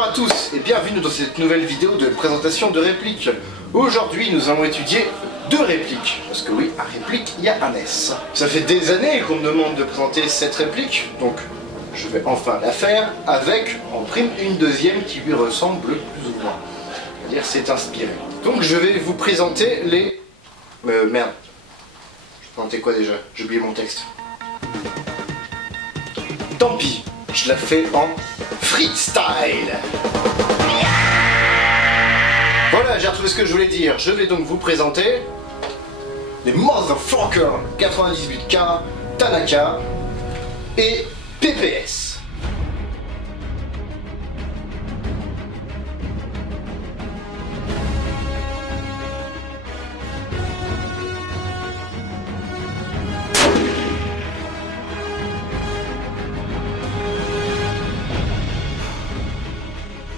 Bonjour à tous et bienvenue dans cette nouvelle vidéo de présentation de répliques. Aujourd'hui nous allons étudier deux répliques, parce que oui, à réplique il y a un S. Ça fait des années qu'on me demande de présenter cette réplique, donc je vais enfin la faire avec en prime une deuxième qui lui ressemble plus ou moins. C'est-à-dire c'est inspiré. Donc je vais vous présenter les... merde. Je présentais quoi déjà? J'ai oublié mon texte. Tant pis, je la fais en freestyle. Voilà, j'ai retrouvé ce que je voulais dire. Je vais donc vous présenter les Motherfucker 98K, Tanaka et PPS.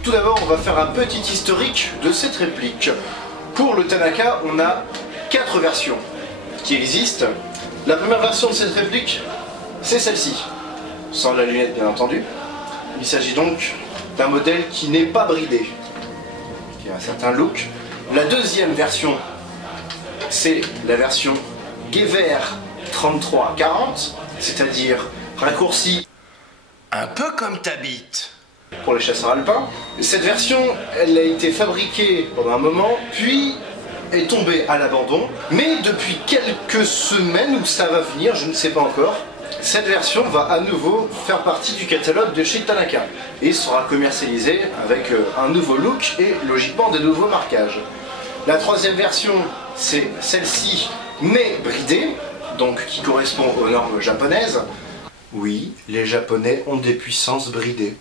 Tout d'abord, on va faire un petit historique de cette réplique. Pour le Tanaka, on a 4 versions qui existent. La première version de cette réplique, c'est celle-ci, sans la lunette bien entendu. Il s'agit donc d'un modèle qui n'est pas bridé, qui a un certain look. La deuxième version, c'est la version Gewehr 3340, c'est-à-dire raccourci un peu comme ta bite pour les chasseurs alpins. Cette version, elle a été fabriquée pendant un moment, puis est tombée à l'abandon. Mais depuis quelques semaines, où ça va venir, je ne sais pas encore, cette version va à nouveau faire partie du catalogue de chez Tanaka et sera commercialisée avec un nouveau look et logiquement des nouveaux marquages. La troisième version, c'est celle-ci, mais bridée, donc qui correspond aux normes japonaises. Oui, les Japonais ont des puissances bridées.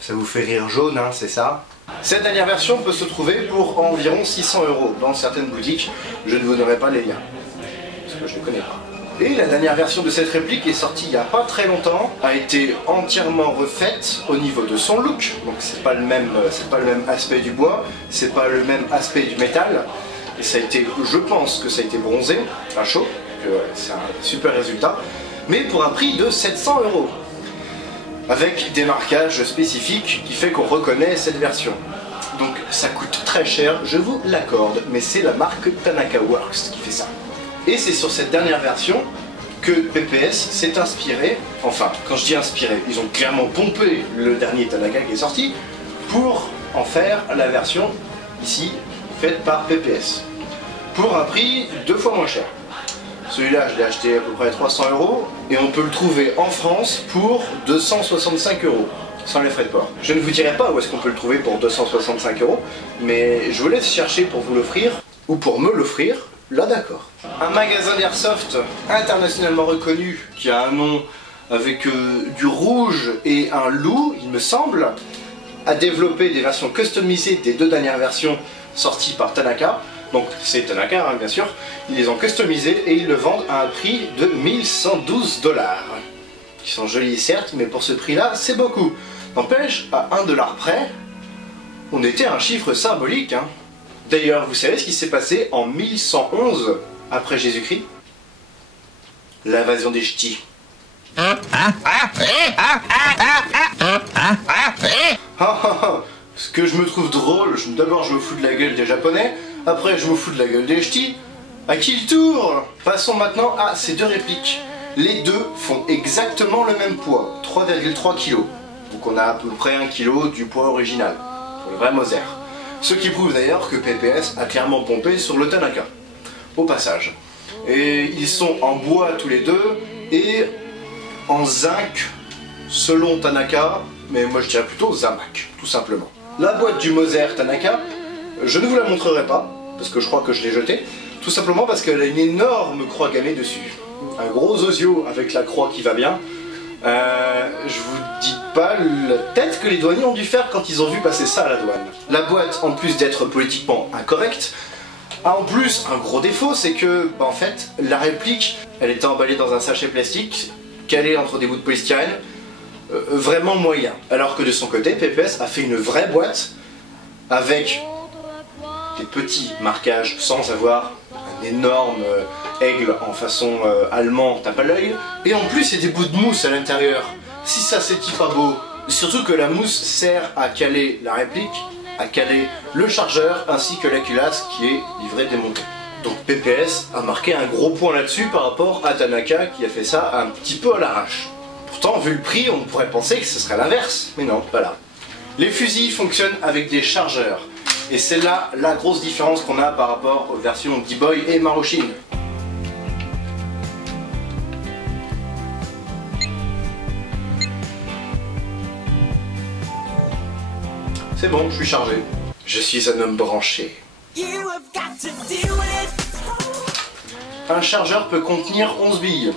Ça vous fait rire jaune, hein, c'est ça? Cette dernière version peut se trouver pour environ 600 € dans certaines boutiques. Je ne vous donnerai pas les liens, parce que je ne les connais pas. Et la dernière version de cette réplique est sortie il n'y a pas très longtemps, a été entièrement refaite au niveau de son look. Donc c'est pas le même aspect du bois, c'est pas le même aspect du métal. Et ça a été, je pense que ça a été bronzé, à chaud, c'est un super résultat, mais pour un prix de 700 €. Avec des marquages spécifiques qui fait qu'on reconnaît cette version. Donc ça coûte très cher, je vous l'accorde, mais c'est la marque Tanaka Works qui fait ça. Et c'est sur cette dernière version que PPS s'est inspiré, enfin quand je dis inspiré, ils ont clairement pompé le dernier Tanaka qui est sorti pour en faire la version ici faite par PPS. Pour un prix 2 fois moins cher. Celui-là, je l'ai acheté à peu près 300 € et on peut le trouver en France pour 265 €, sans les frais de port. Je ne vous dirai pas où est-ce qu'on peut le trouver pour 265 €, mais je vous laisse chercher pour vous l'offrir, ou pour me l'offrir, là d'accord. Un magasin d'airsoft internationalement reconnu, qui a un nom avec du rouge et un loup, il me semble, a développé des versions customisées des 2 dernières versions sorties par Tanaka. Donc c'est Tanaka, hein, bien sûr, ils les ont customisés et ils le vendent à un prix de 1112 $. Qui sont jolis certes, mais pour ce prix-là, c'est beaucoup. N'empêche, à 1 $ près, on était à un chiffre symbolique. Hein. D'ailleurs, vous savez ce qui s'est passé en 1111 après Jésus-Christ? L'invasion des ch'tis. Ce que je me trouve drôle, d'abord je me fous de la gueule des Japonais, après je me fous de la gueule des ch'tis. À qui le tour? Passons maintenant à ces deux répliques. Les deux font exactement le même poids, 3,3 kg. Donc on a à peu près 1 kg du poids original, pour le vrai Moser. Ce qui prouve d'ailleurs que PPS a clairement pompé sur le Tanaka, au passage. Et ils sont en bois tous les deux, et en zinc, selon Tanaka, mais moi je dirais plutôt Zamac, tout simplement. La boîte du Moser Tanaka, je ne vous la montrerai pas, parce que je crois que je l'ai jetée, tout simplement parce qu'elle a une énorme croix gammée dessus. Un gros osio avec la croix qui va bien. Je vous dis pas la tête que les douaniers ont dû faire quand ils ont vu passer ça à la douane. La boîte, en plus d'être politiquement incorrecte, a en plus un gros défaut, c'est que, en fait, la réplique, elle était emballée dans un sachet plastique, calé entre des bouts de polystyrène, vraiment moyen. Alors que de son côté, PPS a fait une vraie boîte avec des petits marquages sans avoir un énorme aigle en façon allemand tape à l'œil. Et en plus, il y a des bouts de mousse à l'intérieur. Si ça c'est pas beau, Surtout que la mousse sert à caler la réplique, à caler le chargeur ainsi que la culasse qui est livrée démontée. Donc PPS a marqué un gros point là-dessus par rapport à Tanaka qui a fait ça un petit peu à l'arrache. Pourtant, vu le prix, on pourrait penser que ce serait l'inverse, mais non, pas là. Les fusils fonctionnent avec des chargeurs, et c'est là la grosse différence qu'on a par rapport aux versions D-Boy et Marushin. C'est bon, je suis chargé. Je suis un homme branché. Un chargeur peut contenir 11 billes.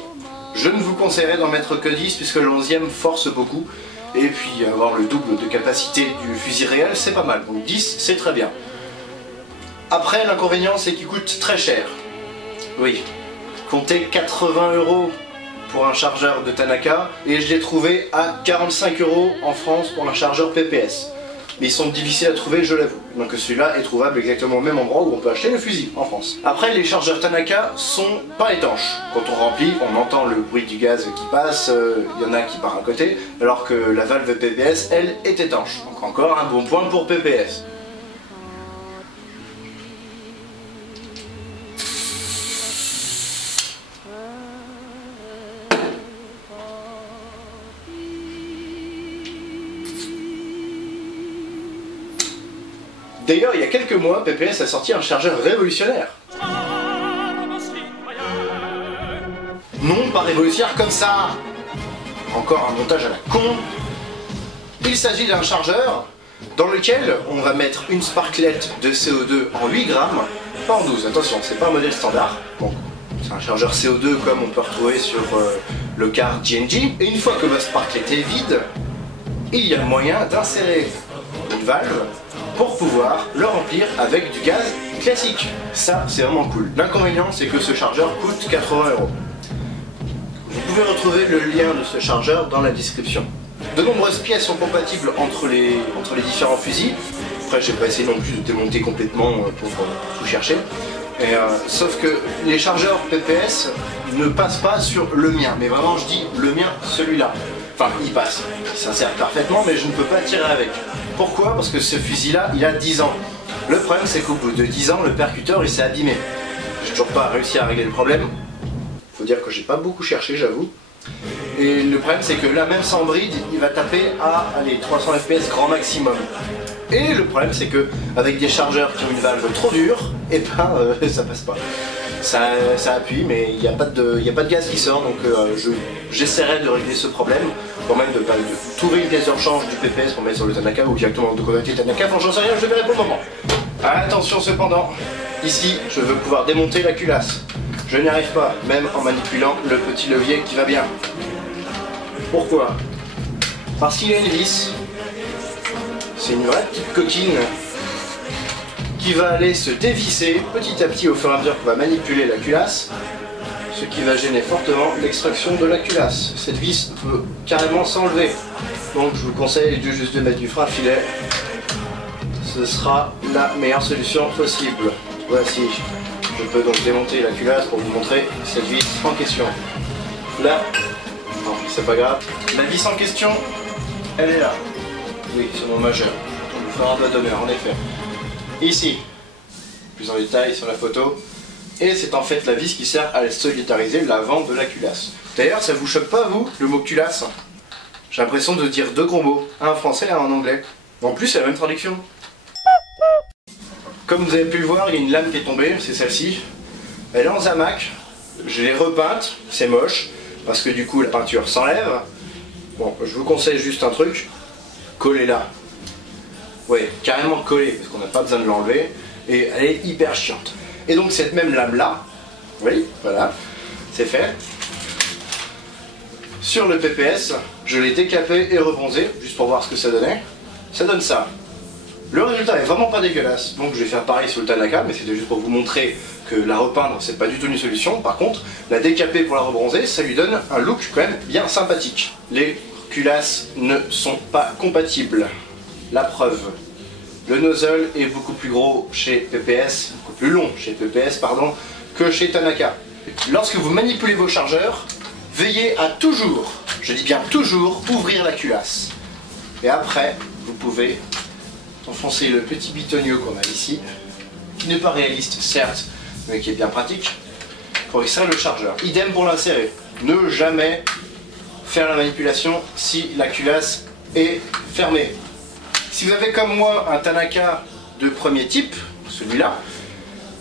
Je ne vous conseillerais d'en mettre que 10 puisque le 11e force beaucoup. Et puis avoir le double de capacité du fusil réel, c'est pas mal. Donc 10, c'est très bien. Après, l'inconvénient, c'est qu'il coûte très cher. Oui, comptez 80 € pour un chargeur de Tanaka et je l'ai trouvé à 45 € en France pour un chargeur PPS. Mais ils sont difficiles à trouver, je l'avoue. Donc celui-là est trouvable exactement au même endroit où on peut acheter le fusil, en France. Après, les chargeurs Tanaka sont pas étanches. Quand on remplit, on entend le bruit du gaz qui passe, il y en a qui part à côté, alors que la valve PPS, elle, est étanche. Donc encore un bon point pour PPS. D'ailleurs, il y a quelques mois, PPS a sorti un chargeur révolutionnaire. Non, pas révolutionnaire comme ça. Encore un montage à la con. Il s'agit d'un chargeur dans lequel on va mettre une sparklette de CO2 en 8 grammes, pas en 12, attention, c'est pas un modèle standard. Bon, c'est un chargeur CO2 comme on peut retrouver sur le car GNG. Et une fois que votre sparklette est vide, il y a moyen d'insérer une valve pour pouvoir le remplir avec du gaz classique. Ça, c'est vraiment cool. L'inconvénient, c'est que ce chargeur coûte 80 €. Vous pouvez retrouver le lien de ce chargeur dans la description. De nombreuses pièces sont compatibles entre les différents fusils. Après, j'ai pas essayé non plus de démonter complètement pour tout chercher. Sauf que les chargeurs PPS ne passent pas sur le mien. Mais vraiment, je dis le mien, celui-là. Enfin, il passe. Il s'insère parfaitement, mais je ne peux pas tirer avec. Pourquoi? Parce que ce fusil-là, il a 10 ans. Le problème, c'est qu'au bout de 10 ans, le percuteur, il s'est abîmé. J'ai toujours pas réussi à régler le problème. Faut dire que j'ai pas beaucoup cherché, j'avoue. Et le problème, c'est que là, même sans bride, il va taper à, allez, 300 FPS grand maximum. Et le problème, c'est que avec des chargeurs qui ont une valve trop dure, et ben, ça passe pas. Ça appuie, mais il n'y a pas de gaz qui sort, donc j'essaierai de régler ce problème, voire même de trouver une pièce de rechange du PPS pour mettre sur le Tanaka ou directement de connecter Tanaka. Enfin, j'en sais rien, je verrai pour le moment. Attention cependant, ici, je veux pouvoir démonter la culasse. Je n'y arrive pas, même en manipulant le petit levier qui va bien. Pourquoi? Parce qu'il y a une vis. C'est une vraie petite coquine qui va aller se dévisser petit à petit au fur et à mesure qu'on va manipuler la culasse, ce qui va gêner fortement l'extraction de la culasse. Cette vis peut carrément s'enlever, donc je vous conseille juste de mettre du frein à filet. Ce sera la meilleure solution possible. Voici, je peux donc démonter la culasse pour vous montrer cette vis en question. Là, non, c'est pas grave. La vis en question, elle est là. Oui, c'est mon majeur. On vous fera un doigt d'honneur, en effet. Ici, plus en détail sur la photo, et c'est en fait la vis qui sert à solidariser l'avant de la culasse. D'ailleurs, ça vous choque pas, vous, le mot culasse? J'ai l'impression de dire deux gros mots, un en français et un en anglais. En plus, c'est la même traduction. Comme vous avez pu le voir, il y a une lame qui est tombée, c'est celle-ci. Elle est en zamac, je l'ai repeinte, c'est moche, parce que du coup la peinture s'enlève. Bon, je vous conseille juste un truc, collez-la. Ouais, carrément collée, parce qu'on n'a pas besoin de l'enlever, et elle est hyper chiante. Et donc cette même lame-là, oui, voilà, c'est fait. Sur le PPS, je l'ai décapé et rebronzé, juste pour voir ce que ça donnait. Ça donne ça. Le résultat est vraiment pas dégueulasse, donc je vais faire pareil sur le Tanaka, mais c'était juste pour vous montrer que la repeindre c'est pas du tout une solution. Par contre, la décaper pour la rebronzer, ça lui donne un look quand même bien sympathique. Les culasses ne sont pas compatibles. La preuve, le nozzle est beaucoup plus gros chez PPS, beaucoup plus long chez PPS pardon, que chez Tanaka. Lorsque vous manipulez vos chargeurs, veillez à toujours, je dis bien toujours, ouvrir la culasse. Et après, vous pouvez enfoncer le petit bitonio qu'on a ici, qui n'est pas réaliste certes, mais qui est bien pratique, pour extraire le chargeur. Idem pour l'insérer. Ne jamais faire la manipulation si la culasse est fermée. Si vous avez comme moi un Tanaka de premier type, celui-là,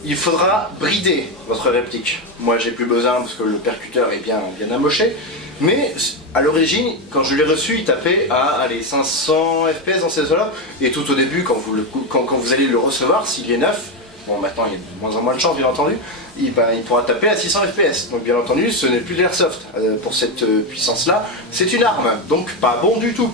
il faudra brider votre réplique. Moi j'ai plus besoin parce que le percuteur est bien amoché, mais à l'origine, quand je l'ai reçu, il tapait à allez, 500 fps dans ces eaux-là, et tout au début, quand vous allez le recevoir, s'il est neuf, bon maintenant il y a de moins en moins de chance bien entendu, il pourra taper à 600 fps. Donc bien entendu, ce n'est plus de l'airsoft. Pour cette puissance-là, c'est une arme, donc pas bon du tout.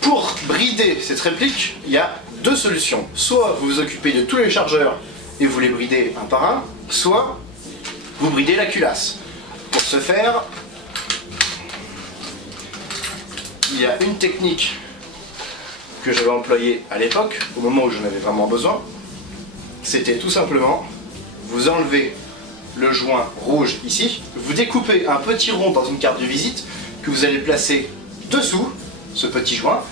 Pour brider cette réplique, il y a deux solutions. Soit vous vous occupez de tous les chargeurs et vous les bridez un par un, soit vous bridez la culasse. Pour ce faire, il y a une technique que j'avais employée à l'époque, au moment où j'en avais vraiment besoin. C'était tout simplement, vous enlevez le joint rouge ici, vous découpez un petit rond dans une carte de visite que vous allez placer dessous ce petit joint.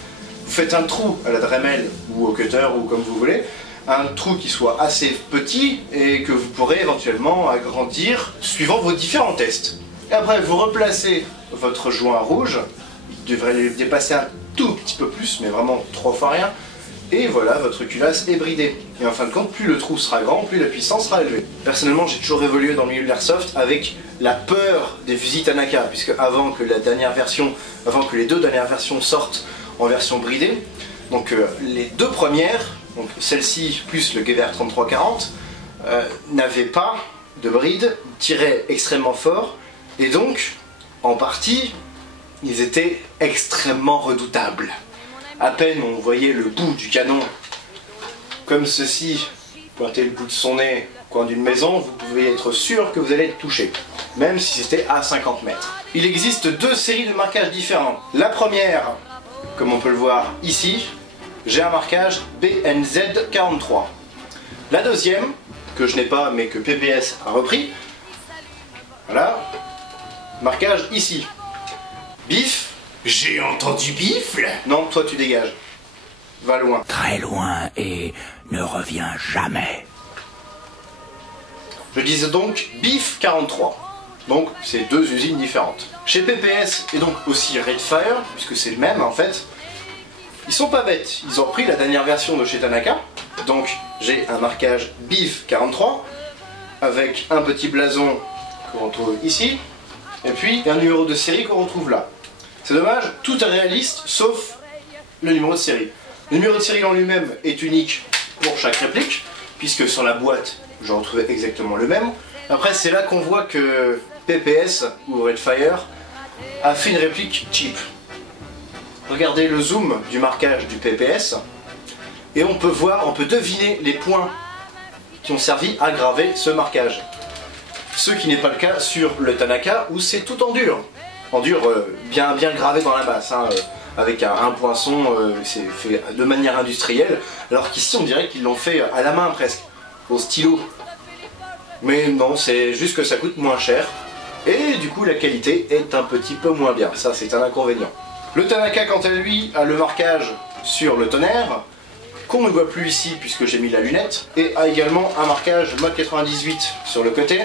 Vous faites un trou à la Dremel ou au cutter ou comme vous voulez, un trou qui soit assez petit et que vous pourrez éventuellement agrandir suivant vos différents tests. Et après vous replacez votre joint rouge, il devrait le dépasser un tout petit peu plus, mais vraiment 3 fois rien, et voilà, votre culasse est bridée. Et en fin de compte, plus le trou sera grand, plus la puissance sera élevée. Personnellement, j'ai toujours évolué dans le milieu de l'airsoft avec la peur des fusils Tanaka, puisque avant que les deux dernières versions sortent en version bridée, donc les deux premières, donc celle-ci plus le Gewehr 3340, n'avaient pas de bride, tiraient extrêmement fort, et donc, en partie, ils étaient extrêmement redoutables. À peine on voyait le bout du canon, comme ceci, pointer le bout de son nez au coin d'une maison, vous pouvez être sûr que vous allez être touché, même si c'était à 50 mètres. Il existe deux séries de marquages différents. La première, comme on peut le voir ici, j'ai un marquage BNZ43. La deuxième, que je n'ai pas mais que PPS a repris, voilà, marquage ici. Bif. J'ai entendu bifle. Non, toi tu dégages. Va loin. Très loin et ne reviens jamais. Je disais donc BIF 43. Donc c'est deux usines différentes. Chez PPS et donc aussi Redfire, puisque c'est le même en fait, ils sont pas bêtes. Ils ont pris la dernière version de chez Tanaka. Donc j'ai un marquage BIF 43 avec un petit blason qu'on retrouve ici. Et puis un numéro de série qu'on retrouve là. C'est dommage, tout est réaliste sauf le numéro de série. Le numéro de série en lui-même est unique pour chaque réplique, puisque sur la boîte, je retrouvais exactement le même. Après, c'est là qu'on voit que PPS ou Redfire a fait une réplique cheap. Regardez le zoom du marquage du PPS, et on peut deviner les points qui ont servi à graver ce marquage. Ce qui n'est pas le cas sur le Tanaka où c'est tout en dur. En dur bien gravé dans la masse, hein, avec un poinçon, c'est fait de manière industrielle, alors qu'ici on dirait qu'ils l'ont fait à la main presque, au stylo. Mais non, c'est juste que ça coûte moins cher, et du coup la qualité est un petit peu moins bien, ça c'est un inconvénient. Le Tanaka quant à lui a le marquage sur le tonnerre, qu'on ne voit plus ici puisque j'ai mis la lunette, et a également un marquage mode 98 sur le côté,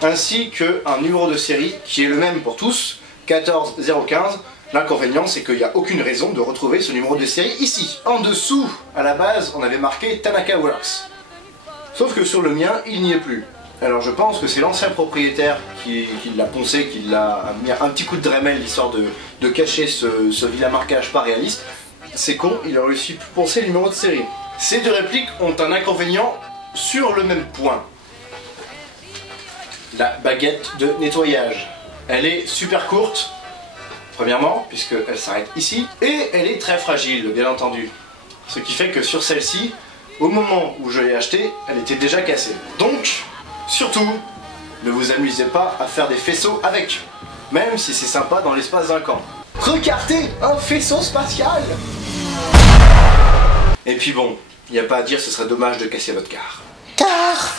ainsi qu'un numéro de série qui est le même pour tous, 14015. L'inconvénient c'est qu'il n'y a aucune raison de retrouver ce numéro de série ici. En dessous, à la base, on avait marqué Tanaka Works. Sauf que sur le mien, il n'y est plus. Alors je pense que c'est l'ancien propriétaire qui l'a poncé, qui l'a mis un petit coup de Dremel histoire de cacher ce vilain marquage pas réaliste. C'est con, il a réussi à poncer le numéro de série. Ces deux répliques ont un inconvénient sur le même point. La baguette de nettoyage. Elle est super courte, premièrement, puisqu'elle s'arrête ici, et elle est très fragile, bien entendu. Ce qui fait que sur celle-ci, au moment où je l'ai achetée, elle était déjà cassée. Donc, surtout, ne vous amusez pas à faire des faisceaux avec, même si c'est sympa dans l'espace d'un camp. Regardez, un faisceau spatial! Et puis bon, il n'y a pas à dire, ce serait dommage de casser votre car. Car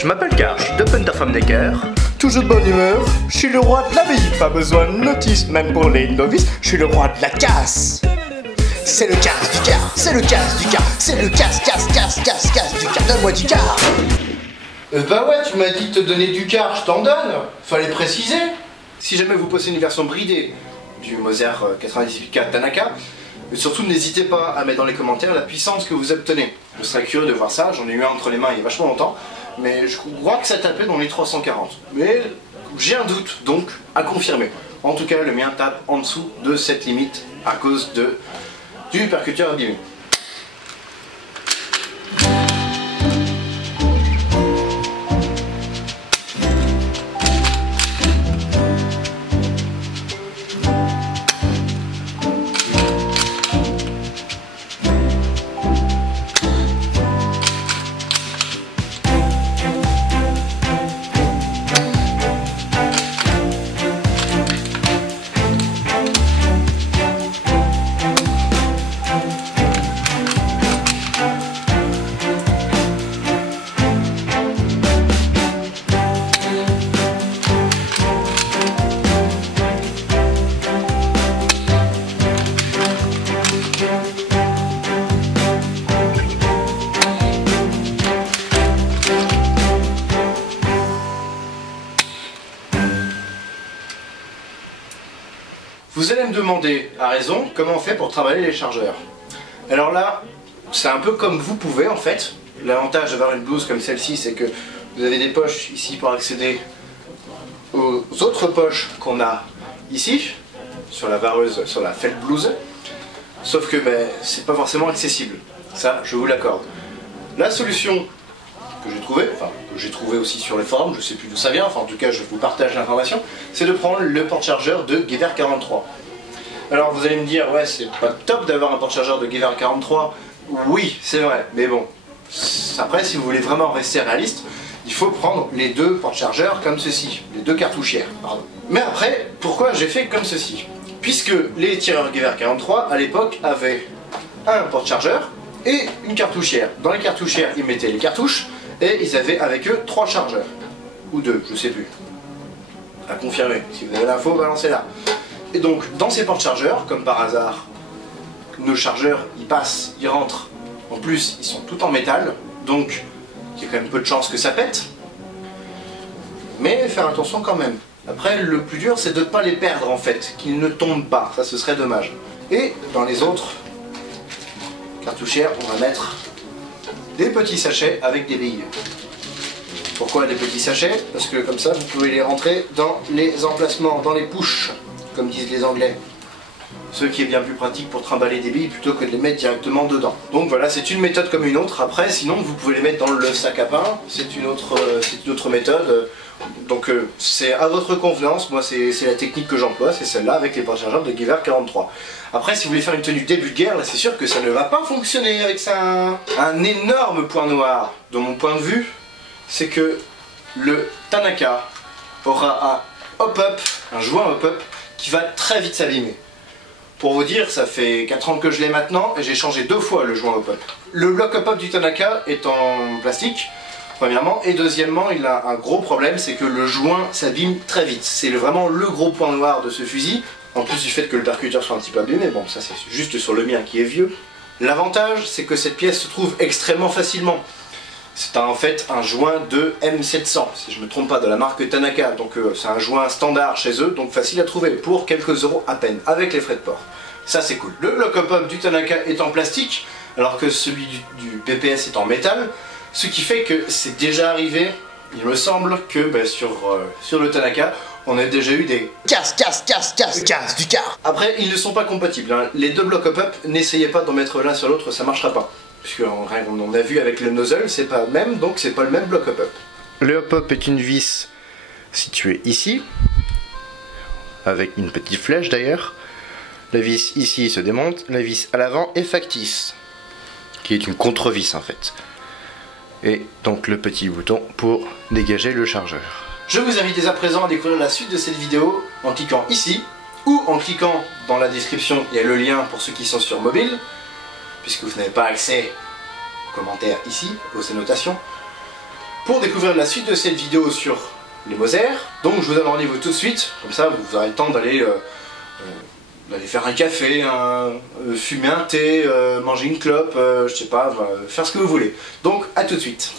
Je m'appelle Car, je suis d'Openterfamnecker. Toujours de bonne humeur, je suis le roi de la vie, pas besoin de notice, même pour les novices, je suis le roi de la casse. C'est le casse du car, c'est le casse du car, c'est le casse du car, donne-moi du car. Bah ouais, tu m'as dit de te donner du car, je t'en donne. Fallait préciser. Si jamais vous possédez une version bridée du Moser 98K Tanaka, surtout n'hésitez pas à mettre dans les commentaires la puissance que vous obtenez. Je serais curieux de voir ça, j'en ai eu un entre les mains il y a vachement longtemps, mais je crois que ça tapait dans les 340. Mais j'ai un doute, donc à confirmer. En tout cas, le mien tape en dessous de cette limite à cause du percuteur abîmé. Vous allez me demander, à raison, comment on fait pour travailler les chargeurs. Alors là, c'est un peu comme vous pouvez en fait. L'avantage d'avoir une blouse comme celle-ci, c'est que vous avez des poches ici pour accéder aux autres poches qu'on a ici, sur la vareuse, sur la felt blouse. Sauf que c'est pas forcément accessible. Ça, je vous l'accorde. La solution que j'ai trouvée, enfin que j'ai trouvée aussi sur les forums, je sais plus d'où ça vient, enfin en tout cas je vous partage l'information, c'est de prendre le porte-chargeur de Gever 43. Alors vous allez me dire, ouais c'est pas top d'avoir un porte-chargeur de Gever 43, oui c'est vrai, mais bon, après si vous voulez vraiment rester réaliste, il faut prendre les deux porte-chargeurs comme ceci, les deux cartouchières, pardon. Mais après, pourquoi j'ai fait comme ceci? Puisque les tireurs Gever 43 à l'époque avaient un porte-chargeur et une cartouchière. Dans les cartouchières ils mettaient les cartouches, et ils avaient avec eux 3 chargeurs. Ou 2, je sais plus. À confirmer. Si vous avez l'info, balancez-la. Et donc, dans ces porte-chargeurs, comme par hasard, nos chargeurs, ils passent, ils rentrent. En plus, ils sont tout en métal. Donc, il y a quand même peu de chances que ça pète. Mais faire attention quand même. Après, le plus dur, c'est de ne pas les perdre en fait. Qu'ils ne tombent pas. Ça, ce serait dommage. Et dans les autres cartouchières, on va mettre des petits sachets avec des billes. Pourquoi des petits sachets? Parce que comme ça vous pouvez les rentrer dans les emplacements, dans les pushs, comme disent les Anglais. Ce qui est bien plus pratique pour trimballer des billes plutôt que de les mettre directement dedans. Donc voilà, c'est une méthode comme une autre. Après, sinon vous pouvez les mettre dans le sac à pain, c'est une autre méthode. Donc c'est à votre convenance, moi c'est la technique que j'emploie, c'est celle-là avec les porte-chargeurs de Gever 43. Après si vous voulez faire une tenue début de guerre, là c'est sûr que ça ne va pas fonctionner avec ça. Un énorme point noir, de mon point de vue, c'est que le Tanaka aura un hop-up, un joint hop-up qui va très vite s'abîmer. Pour vous dire, ça fait 4 ans que je l'ai maintenant et j'ai changé 2 fois le joint hop-up. Le bloc hop-up du Tanaka est en plastique, premièrement, et deuxièmement, il a un gros problème, c'est que le joint s'abîme très vite. C'est vraiment le gros point noir de ce fusil, en plus du fait que le percuteur soit un petit peu abîmé, bon ça c'est juste sur le mien qui est vieux. L'avantage, c'est que cette pièce se trouve extrêmement facilement. C'est en fait un joint de M700, si je ne me trompe pas, de la marque Tanaka, donc c'est un joint standard chez eux, donc facile à trouver, pour quelques euros à peine, avec les frais de port. Ça c'est cool. Le bloc hop-up du Tanaka est en plastique, alors que celui du PPS est en métal, ce qui fait que c'est déjà arrivé, il me semble que sur le Tanaka, on a déjà eu des casse du car. Après, ils ne sont pas compatibles, hein. Les deux blocs hop-up, n'essayez pas d'en mettre l'un sur l'autre, ça marchera pas. Puisqu'on a vu avec le nozzle, c'est pas le même, donc c'est pas le même bloc hop-up. Le hop-up est une vis située ici, avec une petite flèche d'ailleurs. La vis ici se démonte, la vis à l'avant est factice, qui est une contre-vis en fait. Et donc le petit bouton pour dégager le chargeur. Je vous invite dès à présent à découvrir la suite de cette vidéo en cliquant ici, ou en cliquant dans la description, il y a le lien pour ceux qui sont sur mobile, puisque vous n'avez pas accès aux commentaires ici, aux annotations, pour découvrir la suite de cette vidéo sur les Moser. Donc je vous donne rendez-vous tout de suite, comme ça vous aurez le temps d'aller faire un café, fumer un thé, manger une clope, je sais pas, faire ce que vous voulez. Donc à tout de suite.